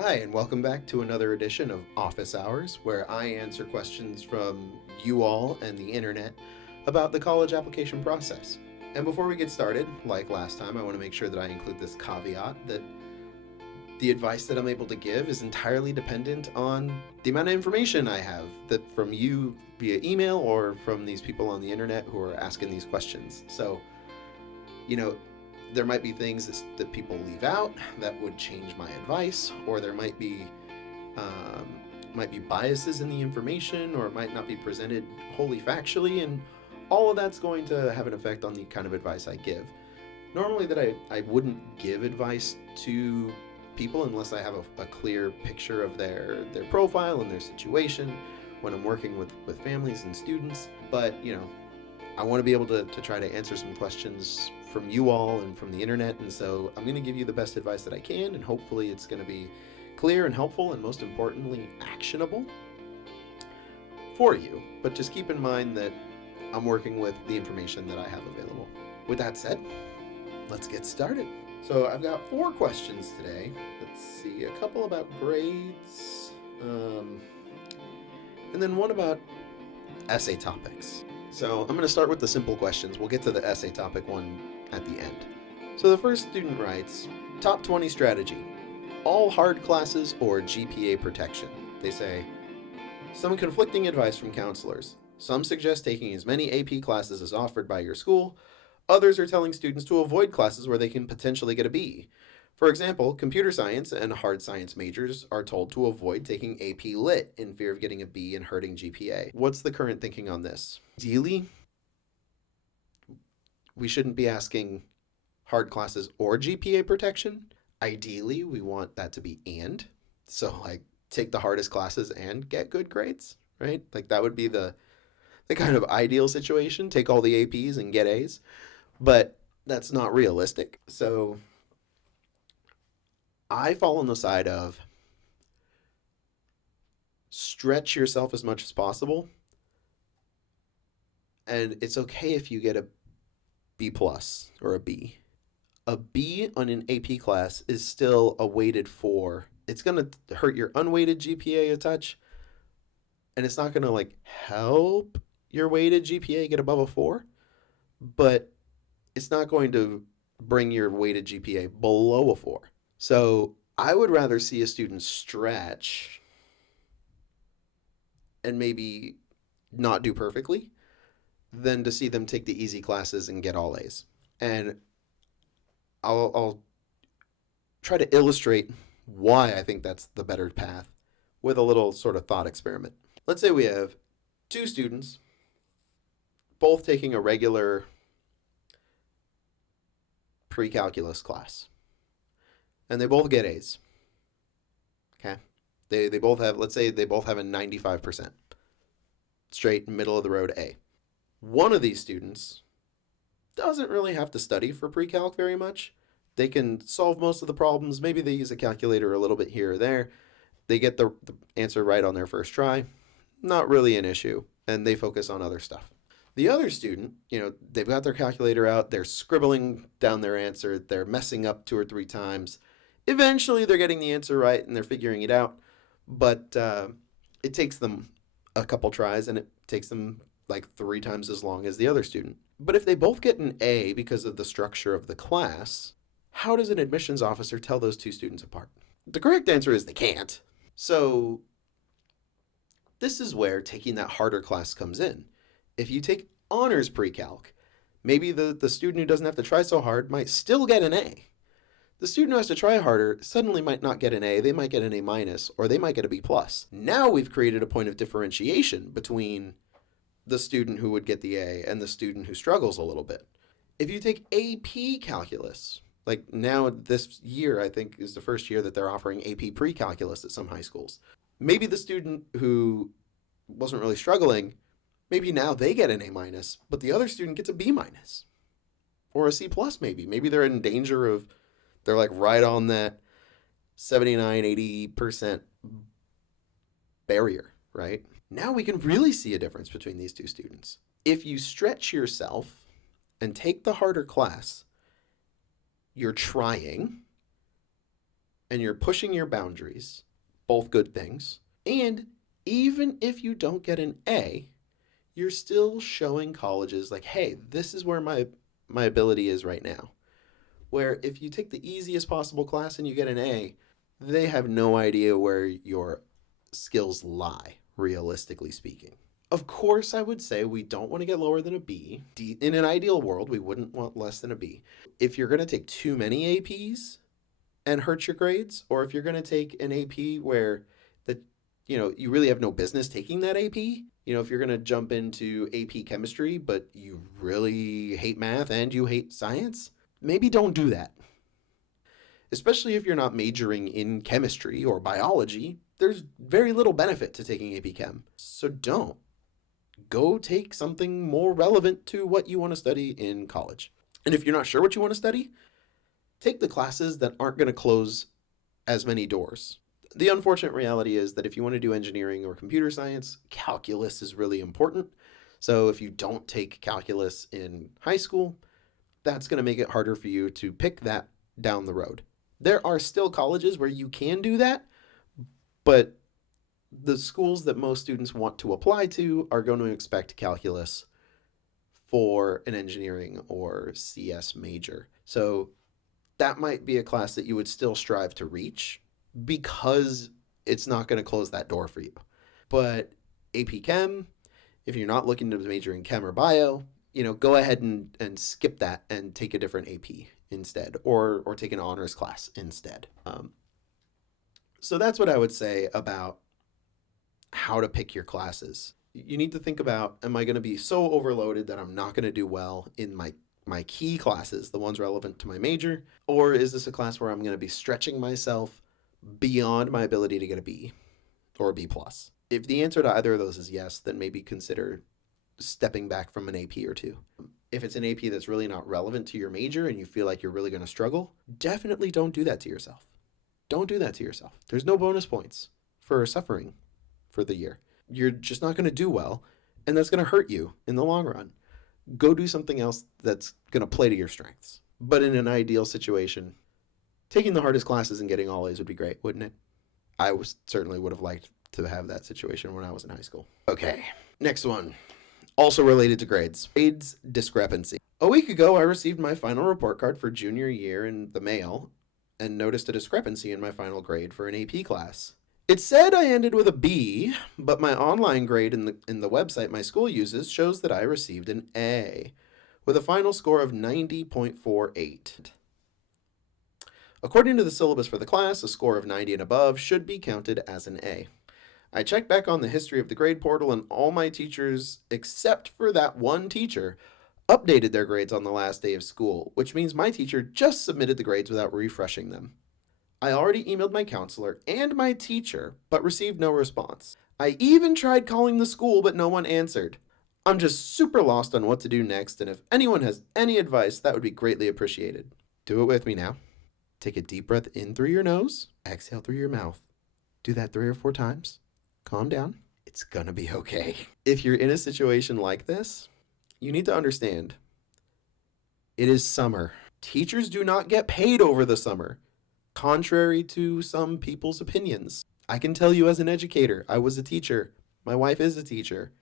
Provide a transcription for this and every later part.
Hi, and welcome back to another edition of Office Hours, where I answer questions from you all and the internet about the college application process. And before we get started, like last time, I want to make sure that I include this caveat that the advice that I'm able to give is entirely dependent on the amount of information I have that from you via email or from these people on the internet who are asking these questions. So, there might be things that people leave out that would change my advice, or there might be biases in the information, or it might not be presented wholly factually, and all of that's going to have an effect on the kind of advice I give. Normally that I wouldn't give advice to people unless I have a clear picture of their profile and their situation when I'm working with families and students. But, I want to be able to try to answer some questions from you all and from the internet. And so I'm going to give you the best advice that I can, and hopefully it's going to be clear and helpful, and most importantly, actionable for you. But just keep in mind that I'm working with the information that I have available. With that said, let's get started. So I've got 4 questions today. Let's see, a couple about grades, and then one about essay topics. So I'm going to start with the simple questions. We'll get to the essay topic one at the end. So the first student writes, top 20 strategy, all hard classes or GPA protection. They say, some conflicting advice from counselors. Some suggest taking as many AP classes as offered by your school. Others are telling students to avoid classes where they can potentially get a B. For example, computer science and hard science majors are told to avoid taking AP Lit in fear of getting a B and hurting GPA. What's the current thinking on this? Ideally, we shouldn't be asking hard classes or GPA protection. Ideally, we want that to be and. So take the hardest classes and get good grades, right? That would be the kind of ideal situation. Take all the APs and get A's. But that's not realistic. So I fall on the side of stretch yourself as much as possible. And it's okay if you get a B plus or a B. A B on an AP class is still a weighted 4. It's going to hurt your unweighted GPA a touch, and it's not going to help your weighted GPA get above a 4, but it's not going to bring your weighted GPA below a 4. So I would rather see a student stretch and maybe not do perfectly than to see them take the easy classes and get all A's. And I'll try to illustrate why I think that's the better path with a little sort of thought experiment. Let's say we have 2 students, both taking a regular pre-calculus class, and they both get A's. Okay? They both have, let's say they both have a 95%. Straight middle of the road A. One of these students doesn't really have to study for pre-calc very much. They can solve most of the problems. Maybe they use a calculator a little bit here or there. They get the answer right on their first try. Not really an issue. And they focus on other stuff. The other student, they've got their calculator out. They're scribbling down their answer. They're messing up 2 or 3 times. Eventually, they're getting the answer right and they're figuring it out. But it takes them a couple tries, and it takes them 3 times as long as the other student. But if they both get an A because of the structure of the class, how does an admissions officer tell those 2 students apart? The correct answer is they can't. So this is where taking that harder class comes in. If you take honors pre-calc, maybe the student who doesn't have to try so hard might still get an A. The student who has to try harder suddenly might not get an A, they might get an A minus, or they might get a B plus. Now we've created a point of differentiation between the student who would get the A and the student who struggles a little bit. If you take AP calculus, now this year I think is the first year that they're offering AP pre-calculus at some high schools. Maybe the student who wasn't really struggling, maybe now they get an A minus, but the other student gets a B minus or a C plus maybe. Maybe they're in danger of, they're right on that 79, 80% barrier, right? Now we can really see a difference between these 2 students. If you stretch yourself and take the harder class, you're trying, and you're pushing your boundaries, both good things. And even if you don't get an A, you're still showing colleges like, hey, this is where my ability is right now. Where if you take the easiest possible class and you get an A, they have no idea where your skills lie, realistically speaking. Of course, I would say we don't want to get lower than a B. In an ideal world, we wouldn't want less than a B. If you're going to take too many APs and hurt your grades, or if you're going to take an AP where you really have no business taking that AP. If you're going to jump into AP chemistry, but you really hate math and you hate science, maybe don't do that. Especially if you're not majoring in chemistry or biology, there's very little benefit to taking AP Chem. So don't. Go take something more relevant to what you want to study in college. And if you're not sure what you want to study, take the classes that aren't going to close as many doors. The unfortunate reality is that if you want to do engineering or computer science, calculus is really important. So if you don't take calculus in high school, that's going to make it harder for you to pick that down the road. There are still colleges where you can do that, but the schools that most students want to apply to are going to expect calculus for an engineering or CS major. So that might be a class that you would still strive to reach because it's not going to close that door for you. But AP Chem, if you're not looking to major in Chem or Bio, go ahead and skip that and take a different AP instead, or take an honors class instead. So that's what I would say about how to pick your classes. You need to think about, am I going to be so overloaded that I'm not going to do well in my key classes, the ones relevant to my major? Or is this a class where I'm going to be stretching myself beyond my ability to get a B or a B+? If the answer to either of those is yes, then maybe consider stepping back from an AP or two. If it's an AP that's really not relevant to your major and you feel like you're really going to struggle, definitely don't do that to yourself. Don't do that to yourself. There's no bonus points for suffering for the year. You're just not going to do well, and that's going to hurt you in the long run. Go do something else that's going to play to your strengths. But in an ideal situation, taking the hardest classes and getting all A's would be great, wouldn't it? I certainly would have liked to have that situation when I was in high school. Okay, next one. Also related to grades. Grades discrepancy. A week ago, I received my final report card for junior year in the mail and noticed a discrepancy in my final grade for an AP class. It said I ended with a B, but my online grade in the website my school uses shows that I received an A, with a final score of 90.48. According to the syllabus for the class, a score of 90 and above should be counted as an A. I checked back on the history of the grade portal, and all my teachers, except for that one teacher, updated their grades on the last day of school, which means my teacher just submitted the grades without refreshing them. I already emailed my counselor and my teacher, but received no response. I even tried calling the school, but no one answered. I'm just super lost on what to do next, and if anyone has any advice, that would be greatly appreciated. Do it with me now. Take a deep breath in through your nose, exhale through your mouth. Do that 3 or 4 times. Calm down. It's gonna be okay. If you're in a situation like this, you need to understand it is summer. Teachers do not get paid over the summer, contrary to some people's opinions. I can tell you as an educator, I was a teacher. My wife is a teacher.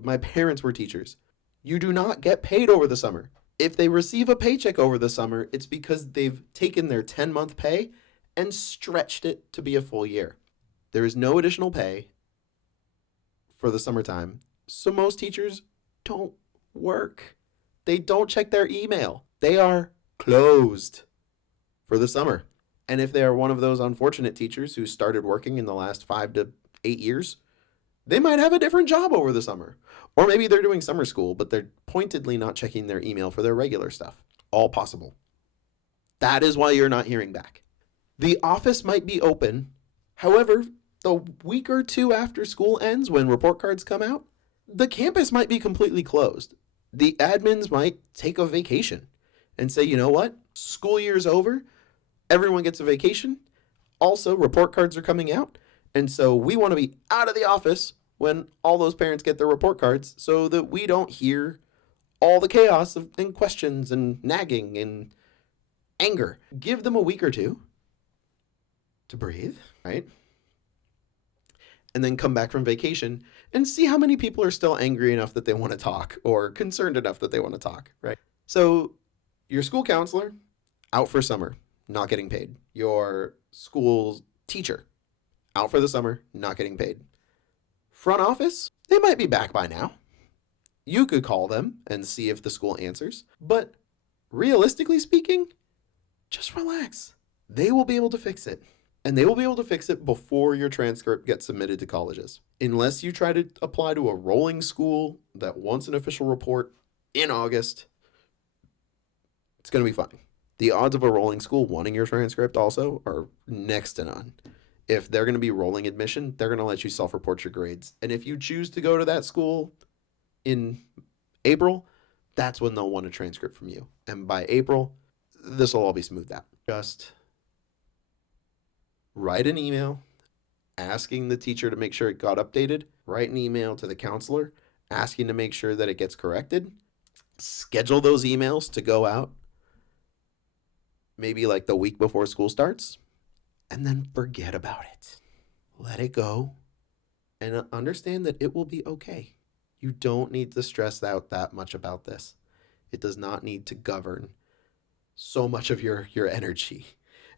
My parents were teachers. You do not get paid over the summer. If they receive a paycheck over the summer, it's because they've taken their 10-month pay and stretched it to be a full year. There is no additional pay for the summertime, so most teachers don't work. They don't check their email. They are closed for the summer. And if they are one of those unfortunate teachers who started working in the last 5 to 8 years, they might have a different job over the summer. Or maybe they're doing summer school, but they're pointedly not checking their email for their regular stuff. All possible. That is why you're not hearing back. The office might be open. However, the week or 2 after school ends, when report cards come out, the campus might be completely closed. The admins might take a vacation and say, you know what? School year's over. Everyone gets a vacation. Also, report cards are coming out. And so we want to be out of the office when all those parents get their report cards so that we don't hear all the chaos and questions and nagging and anger. Give them a week or 2. to breathe, right? And then come back from vacation and see how many people are still angry enough that they want to talk or concerned enough that they want to talk, right? So your school counselor out for summer, not getting paid. Your school teacher out for the summer, not getting paid. Front office, they might be back by now. You could call them and see if the school answers. But realistically speaking, just relax. They will be able to fix it. And they will be able to fix it before your transcript gets submitted to colleges. Unless you try to apply to a rolling school that wants an official report in August, it's going to be fine. The odds of a rolling school wanting your transcript also are next to none. If they're going to be rolling admission, they're going to let you self-report your grades. And if you choose to go to that school in April, that's when they'll want a transcript from you. And by April, this will all be smoothed out. Just write an email asking the teacher to make sure it got updated. Write an email to the counselor asking to make sure that it gets corrected. Schedule those emails to go out maybe like the week before school starts, and then forget about it. Let it go and understand that it will be okay. You don't need to stress out that much about this. It does not need to govern so much of your energy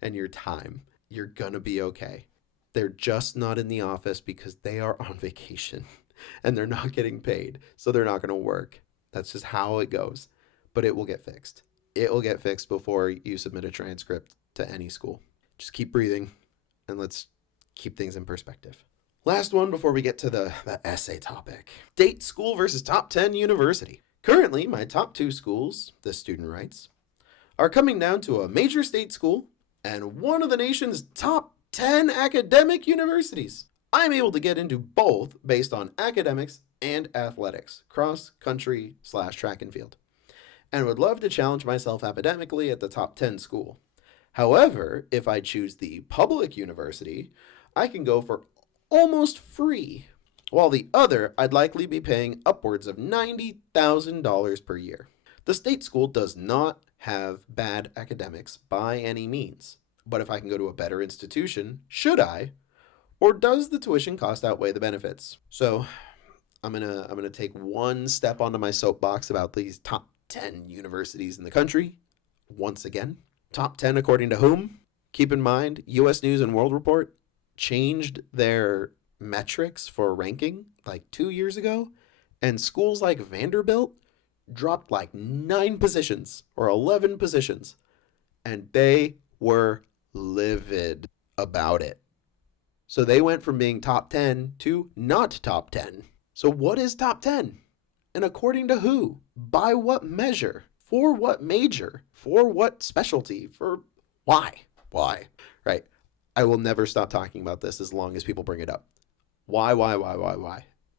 and your time. You're going to be okay. They're just not in the office because they are on vacation and they're not getting paid. So they're not going to work. That's just how it goes. But it will get fixed. It will get fixed before you submit a transcript to any school. Just keep breathing and let's keep things in perspective. Last one before we get to the essay topic. State school versus top 10 university. Currently, my top 2 schools, this student writes, are coming down to a major state school and one of the nation's top 10 academic universities. I'm able to get into both based on academics and athletics, cross country / track and field, and would love to challenge myself academically at the top 10 school. However, if I choose the public university, I can go for almost free, while the other I'd likely be paying upwards of $90,000 per year. The state school does not have bad academics by any means, but if I can go to a better institution, should I? Or does the tuition cost outweigh the benefits? So I'm gonna take one step onto my soapbox about these top 10 universities in the country. Once again, top 10 according to whom? Keep in mind, US News and World Report changed their metrics for ranking like 2 years ago, and schools like Vanderbilt dropped like 9 positions or 11 positions, and they were livid about it. So they went from being top 10 to not top 10. So what is top 10? And according to who? By what measure? For what major? For what specialty? For why? Why? Right? I will never stop talking about this as long as people bring it up. Why?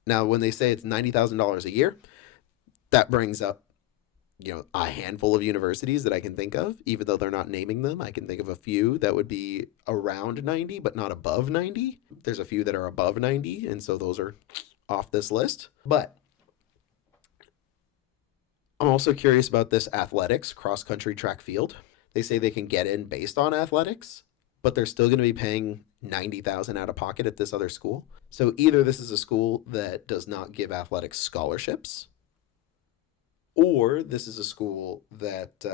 Now, when they say it's $90,000 a year, that brings up, a handful of universities that I can think of, even though they're not naming them. I can think of a few that would be around 90, but not above 90. There's a few that are above 90, and so those are off this list. But I'm also curious about this athletics, cross country, track, field. They say they can get in based on athletics, but they're still going to be paying $90,000 out of pocket at this other school. So either this is a school that does not give athletics scholarships, or this is a school that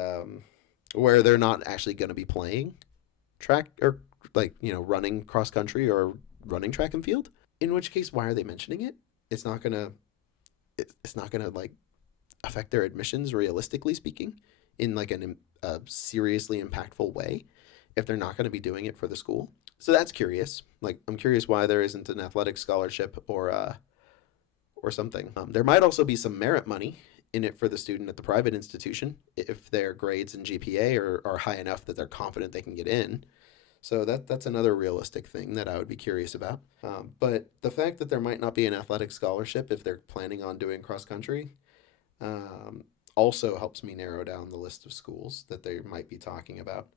where they're not actually going to be playing track or running cross country or running track and field. In which case, why are they mentioning it? It's not gonna affect their admissions, realistically speaking, in like a seriously impactful way if they're not going to be doing it for the school. So that's curious. Like, I'm curious why there isn't an athletic scholarship or something. There might also be some merit money in it for the student at the private institution if their grades and GPA are high enough that they're confident they can get in. So that's another realistic thing that I would be curious about. But the fact that there might not be an athletic scholarship if they're planning on doing cross country also helps me narrow down the list of schools that they might be talking about.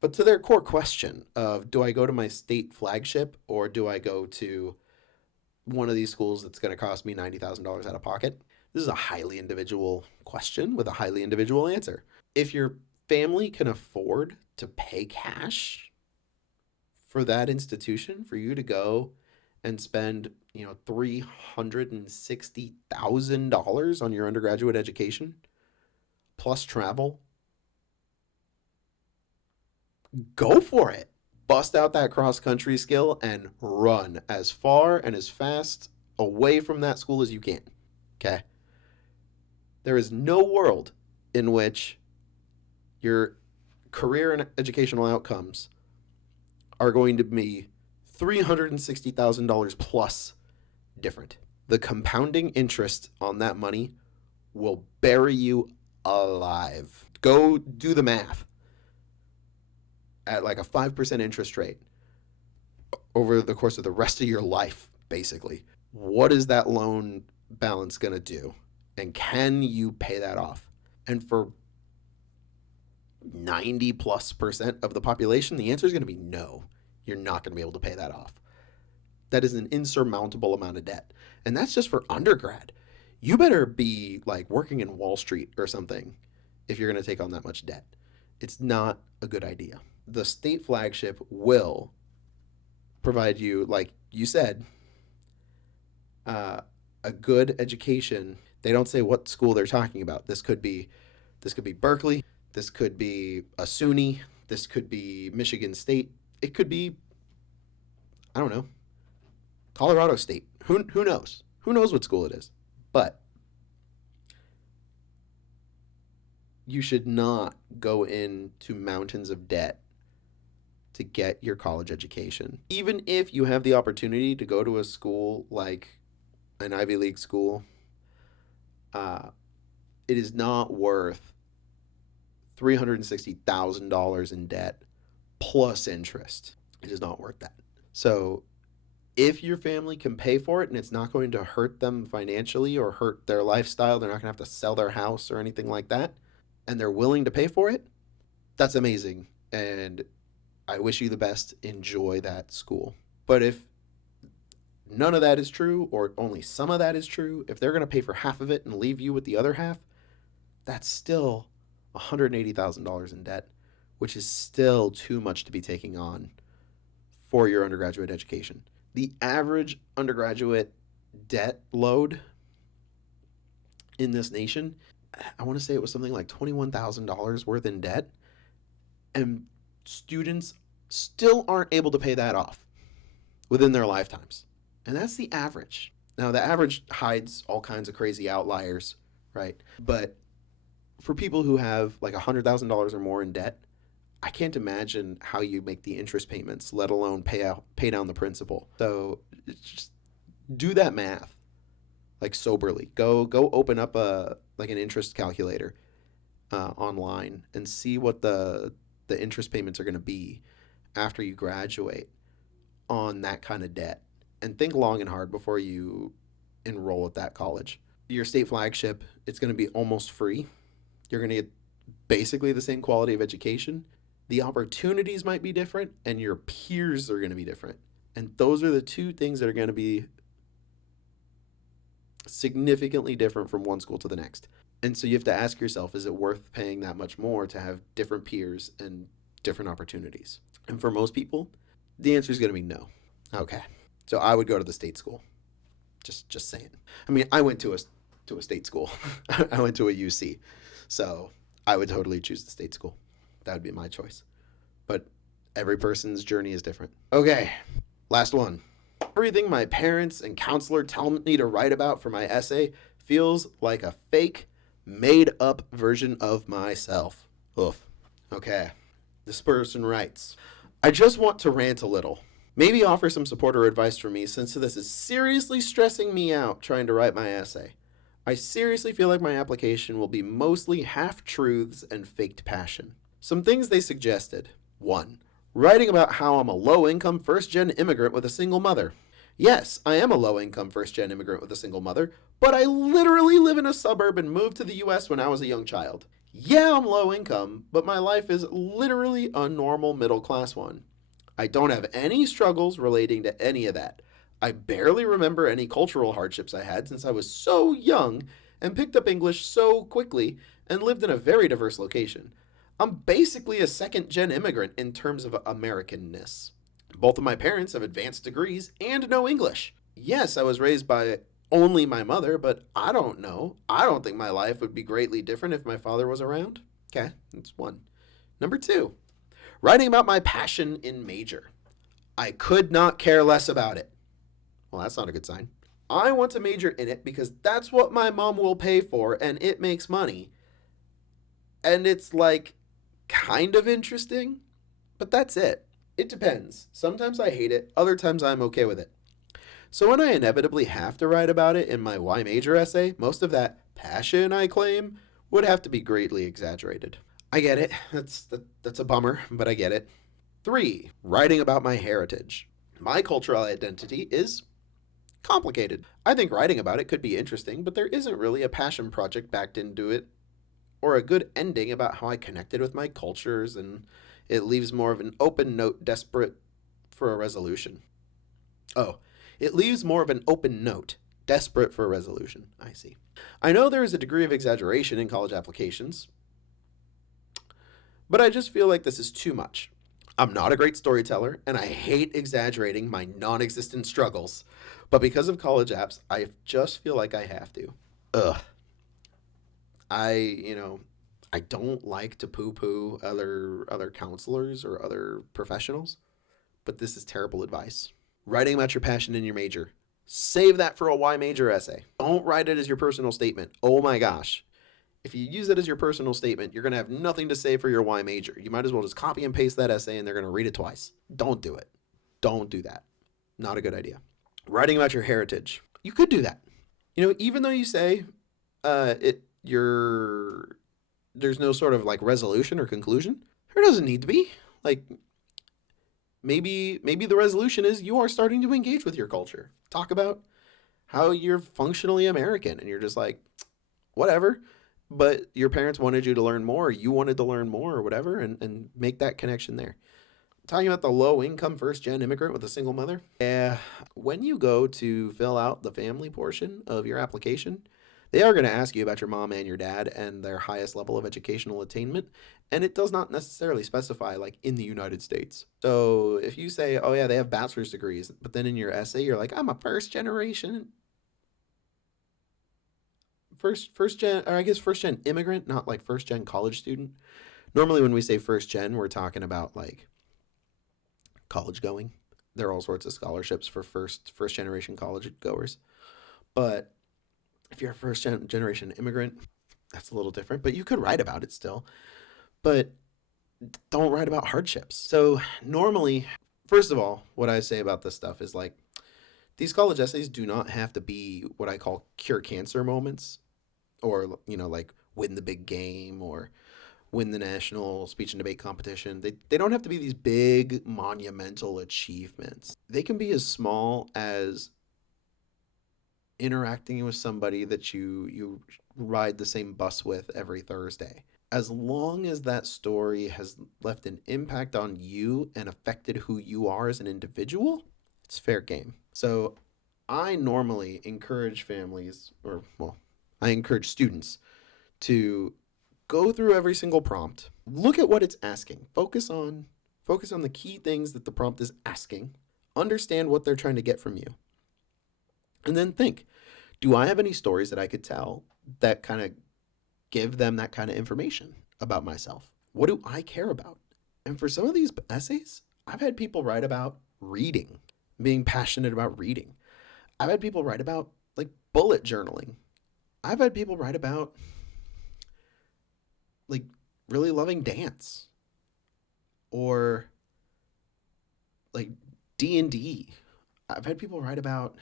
But to their core question of, do I go to my state flagship or do I go to one of these schools that's going to cost me $90,000 out of pocket? This is a highly individual question with a highly individual answer. If your family can afford to pay cash for that institution, for you to go and spend, $360,000 on your undergraduate education plus travel, go for it. Bust out that cross country skill and run as far and as fast away from that school as you can. Okay? There is no world in which your career and educational outcomes are going to be $360,000 plus different. The compounding interest on that money will bury you alive. Go do the math. At like a 5% interest rate over the course of the rest of your life, basically, what is that loan balance going to do? And can you pay that off? And for 90+% of the population, the answer is going to be no. You're not going to be able to pay that off. That is an insurmountable amount of debt. And that's just for undergrad. You better be like working in Wall Street or something if you're going to take on that much debt. It's not a good idea. The state flagship will provide you, like you said, a good education. They don't say what school they're talking about. This could be Berkeley. This could be a SUNY. This could be Michigan State. It could be, I don't know, Colorado State. Who knows? Who knows what school it is? But you should not go into mountains of debt to get your college education. Even if you have the opportunity to go to a school like an Ivy League school, it is not worth $360,000 in debt plus interest. It is not worth that. So if your family can pay for it and it's not going to hurt them financially or hurt their lifestyle, they're not going to have to sell their house or anything like that, and they're willing to pay for it, that's amazing. And I wish you the best. Enjoy that school. But if none of that is true, or only some of that is true, if they're going to pay for half of it and leave you with the other half, that's still $180,000 in debt, which is still too much to be taking on for your undergraduate education. The average undergraduate debt load in this nation, I want to say it was something like $21,000 worth in debt, and students still aren't able to pay that off within their lifetimes. And that's the average. Now, the average hides all kinds of crazy outliers, right? But for people who have like $100,000 or more in debt, I can't imagine how you make the interest payments, let alone pay down the principal. So just do that math, like soberly. Go open up an interest calculator online and see what the interest payments are going to be after you graduate on that kind of debt, and think long and hard before you enroll at that college. Your state flagship, it's going to be almost free. You're going to get basically the same quality of education. The opportunities might be different, and your peers are going to be different. And those are the two things that are going to be significantly different from one school to the next. And so you have to ask yourself, is it worth paying that much more to have different peers and different opportunities? And for most people, the answer is going to be no. Okay. So I would go to the state school. Just saying. I mean, I went to a state school. I went to a UC. So I would totally choose the state school. That would be my choice. But every person's journey is different. Okay. Last one. Everything my parents and counselor tell me to write about for my essay feels like a fake, made-up version of myself. Oof. Okay. This person writes, I just want to rant a little. Maybe offer some support or advice for me, since this is seriously stressing me out trying to write my essay. I seriously feel like my application will be mostly half-truths and faked passion. Some things they suggested. 1. Writing about how I'm a low-income first-gen immigrant with a single mother. Yes, I am a low-income first-gen immigrant with a single mother, but I literally live in a suburb and moved to the US when I was a young child. Yeah, I'm low income, but my life is literally a normal middle-class one. I don't have any struggles relating to any of that. I barely remember any cultural hardships I had since I was so young and picked up English so quickly and lived in a very diverse location. I'm basically a second-gen immigrant in terms of Americanness. Both of my parents have advanced degrees and know English. Yes, I was raised by only my mother, but I don't know. I don't think my life would be greatly different if my father was around. Okay, that's one. Number two, writing about my passion in major. I could not care less about it. Well, that's not a good sign. I want to major in it because that's what my mom will pay for and it makes money. And it's like kind of interesting, but that's it. It depends. Sometimes I hate it, other times I'm okay with it. So when I inevitably have to write about it in my why major essay, most of that passion I claim would have to be greatly exaggerated. I get it. That's a bummer, but I get it. 3. Writing about my heritage. My cultural identity is complicated. I think writing about it could be interesting, but there isn't really a passion project backed into it or a good ending about how I connected with my cultures, and it leaves more of an open note desperate for a resolution. Oh, it leaves more of an open note desperate for a resolution. I see. I know there is a degree of exaggeration in college applications, but I just feel like this is too much. I'm not a great storyteller, and I hate exaggerating my non existent struggles, but because of college apps, I just feel like I have to. Ugh. You know, I don't like to poo poo other counselors or other professionals, but this is terrible advice. Writing about your passion in your major. Save that for a why major essay. Don't write it as your personal statement. Oh my gosh. If you use it as your personal statement, you're going to have nothing to say for your why major. You might as well just copy and paste that essay and they're going to read it twice. Don't do it. Don't do that. Not a good idea. Writing about your heritage. You could do that. You know, even though you say there's no sort of like resolution or conclusion, there doesn't need to be. Like maybe the resolution is you are starting to engage with your culture. Talk about how you're functionally American and you're just like whatever, but your parents wanted you to learn more, you wanted to learn more or whatever, and make that connection there. Talking about the low income first gen immigrant with a single mother. Yeah, when you go to fill out the family portion of your application, they are going to ask you about your mom and your dad and their highest level of educational attainment. And it does not necessarily specify like in the United States. So if you say, oh yeah, they have bachelor's degrees, but then in your essay, you're like, I'm a first gen, or I guess first gen immigrant, not like first gen college student. Normally when we say first gen, we're talking about like college going. There are all sorts of scholarships for first generation college goers. But if you're a generation immigrant, that's a little different, but you could write about it still. But don't write about hardships. So normally, first of all, what I say about this stuff is like these college essays do not have to be what I call cure cancer moments or, you know, like win the big game or win the national speech and debate competition. They don't have to be these big monumental achievements. They can be as small as interacting with somebody that you ride the same bus with every Thursday. As long as that story has left an impact on you and affected who you are as an individual, it's fair game. So I normally encourage families, or well, I encourage students to go through every single prompt, look at what it's asking, focus on the key things that the prompt is asking, understand what they're trying to get from you, and then think, do I have any stories that I could tell that kind of give them that kind of information about myself? What do I care about? And for some of these essays, I've had people write about reading, being passionate about reading. I've had people write about like bullet journaling. I've had people write about like really loving dance or like D&D. I've had people write about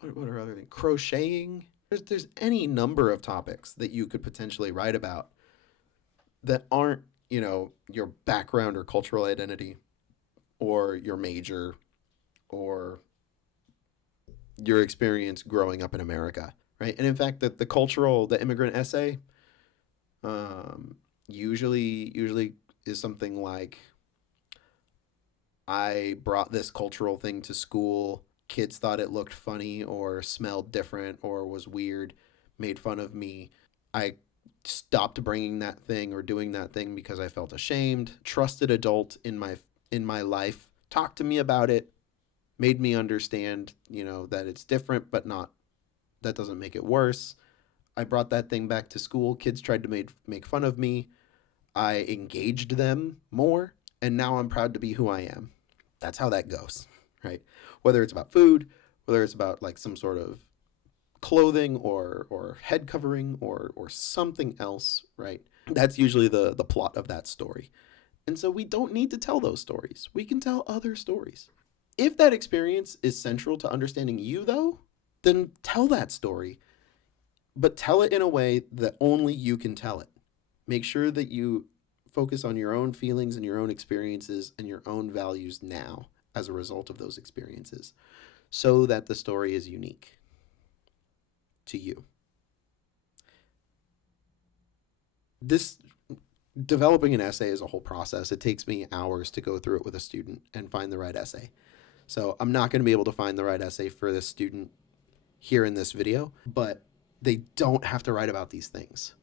what are other things? Crocheting. There's any number of topics that you could potentially write about that aren't, you know, your background or cultural identity or your major or your experience growing up in America, right? And in fact, the immigrant essay, usually is something like, I brought this cultural thing to school. Kids thought it looked funny or smelled different or was weird, made fun of me. I stopped bringing that thing or doing that thing because I felt ashamed. Trusted adult in my in my life, talked to me about it, made me understand, that it's different, but not, that doesn't make it worse. I brought that thing back to school. Kids tried to make fun of me. I engaged them more, and now I'm proud to be who I am. That's how that goes, right? Whether it's about food, whether it's about like some sort of clothing or head covering or something else, right? That's usually the plot of that story. And so we don't need to tell those stories. We can tell other stories. If that experience is central to understanding you, though, then tell that story, but tell it in a way that only you can tell it. Make sure that you focus on your own feelings and your own experiences and your own values now as a result of those experiences, so that the story is unique to you. This developing an essay is a whole process. It takes me hours to go through it with a student and find the right essay. So I'm not going to be able to find the right essay for this student here in this video, but they don't have to write about these things.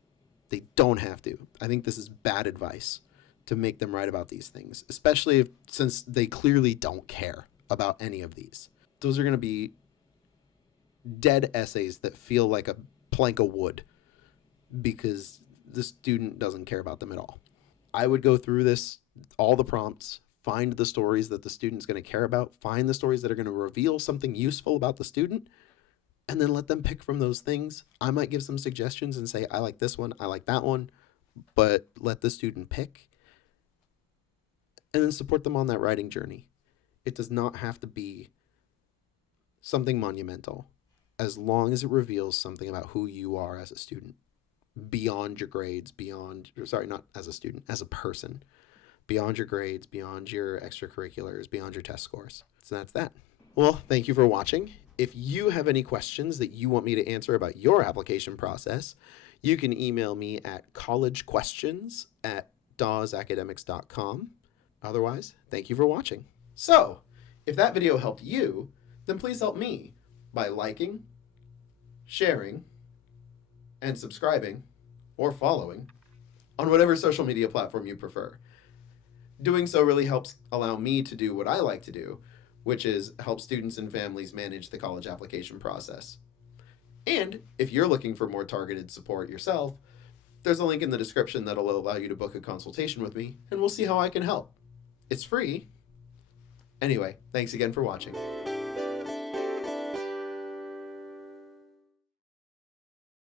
They don't have to. I think this is bad advice to make them write about these things, especially since they clearly don't care about any of these. Those are going to be dead essays that feel like a plank of wood because the student doesn't care about them at all. I would go through this, all the prompts, find the stories that the student's going to care about, find the stories that are going to reveal something useful about the student, and then let them pick from those things. I might give some suggestions and say, I like this one, I like that one, but let the student pick, and then support them on that writing journey. It does not have to be something monumental, as long as it reveals something about who you are as a student, beyond your grades, not as a student, as a person, beyond your grades, beyond your extracurriculars, beyond your test scores. So that's that. Well, thank you for watching. If you have any questions that you want me to answer about your application process, you can email me at collegequestions@dawesacademics.com. Otherwise, thank you for watching. So, if that video helped you, then please help me by liking, sharing, and subscribing or following on whatever social media platform you prefer. Doing so really helps allow me to do what I like to do, which is help students and families manage the college application process. And if you're looking for more targeted support yourself, there's a link in the description that'll allow you to book a consultation with me, and we'll see how I can help. It's free. Anyway, thanks again for watching.